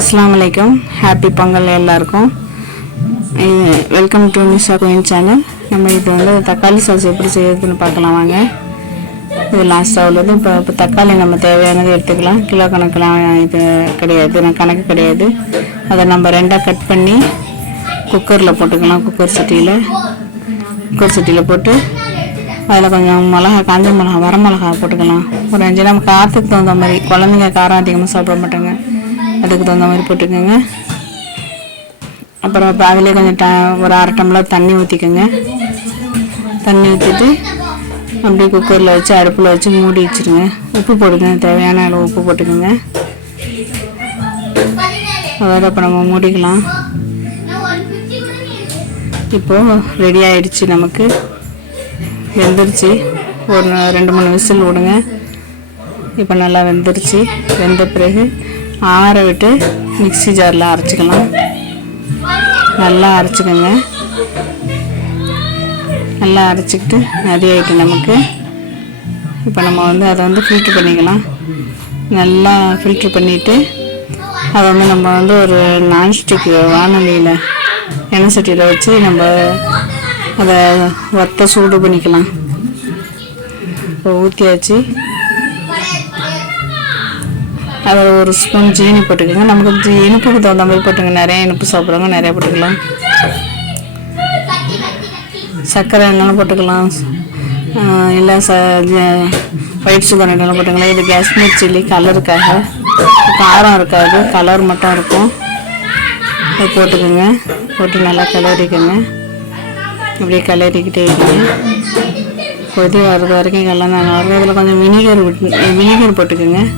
அஸ்லாம் வலைக்கம் ஹாப்பி பொங்கல் எல்லாருக்கும் welcome to Nisha coin channel நம்ம இது வந்து தக்காளி சாஸ் எப்படி செய்யறதுன்னு பார்க்கலாம் வாங்க. இது லாஸ்ட்டாக உள்ளது. இப்போ இப்போ தக்காளி நம்ம தேவையானது எடுத்துக்கலாம். கிலோ கணக்கெலாம் இது கிடையாது. கணக்கு கிடையாது. அதை நம்ம ரெண்டாக கட் பண்ணி குக்கரில் போட்டுக்கலாம். குக்கர் சட்டியில். குக்கர் சட்டியில் போட்டு அதில் கொஞ்சம் மிளகா காஞ்ச மிளகா வர மிளகா போட்டுக்கலாம். ஒரு அஞ்சு நம்ம காரத்துக்கு தகுந்த மாதிரி. குழந்தைங்க காரம் அதிகமாக சாப்பிட மாட்டாங்க. அதுக்கு தகுந்த மாதிரி போட்டுக்கோங்க. அப்புறம் இப்போ அதிலே கொஞ்சம் ட ஒரு அரை டம்ளர் தண்ணி ஊற்றிக்கோங்க தண்ணி ஊற்றிட்டு அப்படியே குக்கரில் வச்சு அடுப்பில் வச்சு மூடி வச்சுருங்க. உப்பு போடுங்க தேவையான அளவு உப்பு போட்டுக்கோங்க. அதாவது இப்போ நம்ம மூடிக்கலாம். இப்போது ரெடி ஆயிடுச்சு நமக்கு. வெந்துருச்சு. ஒரு ரெண்டு மூணு விசில் விடுங்க. இப்போ நல்லா வெந்துருச்சு. வெந்த பிறகு ஆற விட்டு மிக்ஸி ஜாரில் அரைச்சிக்கலாம். நல்லா அரைச்சிக்கோங்க. நல்லா அரைச்சிக்கிட்டு நிறைய ஆயிட்டு நமக்கு. இப்போ நம்ம வந்து அதை வந்து ஃபில்ட்ரு பண்ணிக்கலாம். நல்லா ஃபில்ட்ரு பண்ணிவிட்டு அதை வந்து நம்ம வந்து ஒரு நான்ஸ்டிக் வானொலியில் எண்ணெய் சட்டியில் வச்சு நம்ம அதை வத்த சூடு பண்ணிக்கலாம். இப்போ ஊற்றியாச்சு அதில் ஒரு ஸ்பூன் ஜீனி போட்டுக்கோங்க. நமக்கு ஜீ- இனிப்புக்கு தகுந்த மாதிரி போட்டுங்க நிறைய இனிப்பு சாப்பிட்றவங்க நிறையா போட்டுக்கலாம். சர்க்கரை எண்ணெய் போட்டுக்கலாம். இல்லை ச ஒயிட் சுகர் இருந்தாலும் போட்டுக்கலாம். இது காஷ்மீர் சில்லி கலருக்காக. காரம் இருக்காது. கலர் மட்டும் இருக்கும். அது போட்டுக்கோங்க. போட்டு நல்லா கிளறிக்கோங்க. அப்படியே கிளறிக்கிட்டே இருங்க. கொதி வர்றது வரைக்கும் கலந்து நல்லா இருக்கும் இதில் கொஞ்சம் வினிகர் விட்டு வினிகர் போட்டுக்கோங்க.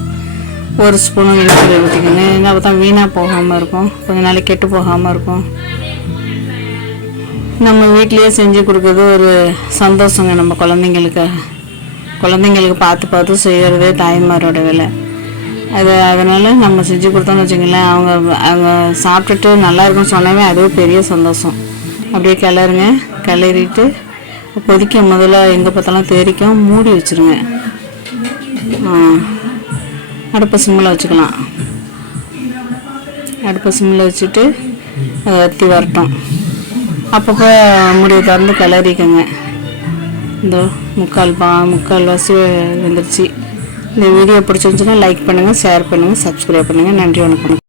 ஒரு ஸ்பூன் வினிகர் ஊற்றிக்கோங்க ஏன்னா அப்போ தான் வீணாக போகாமல் இருக்கும். கொஞ்ச நாளைக்கு கெட்டு போகாமல் இருக்கும். நம்ம வீட்லேயே செஞ்சு கொடுக்குறது ஒரு சந்தோஷங்க நம்ம குழந்தைங்களுக்கு. குழந்தைங்களுக்கு பார்த்து பார்த்து செய்கிறதே தாய்மாரோட வேலை. அது அதனால் நம்ம செஞ்சு கொடுத்தோம்னு வச்சுங்களேன் அவங்க அவங்க சாப்பிட்டுட்டு நல்லா இருக்குன்னு சொன்னாவே அதுவே பெரிய சந்தோஷம். அப்படியே கிளறுங்க. கிளறிட்டு கொதிக்க முதல்ல எங்கே பார்த்தாலும் தேரிக்கும் மூடி வச்சுருங்க. அடுப்பை சிம்மில் வச்சுக்கலாம். அடுப்பை சிம்மில் வச்சுட்டு அதை வத்தி வரட்டும். அப்பப்போ முடிவு திறந்து கிளறிக்கங்க. இந்த முக்கால் பா முக்கால் வாசி வந்துருச்சு. இந்த வீடியோ பிடிச்சிருந்துச்சுன்னா லைக் பண்ணுங்கள் ஷேர் பண்ணுங்கள் சப்ஸ்கிரைப் பண்ணுங்கள் நன்றி வணக்கம்.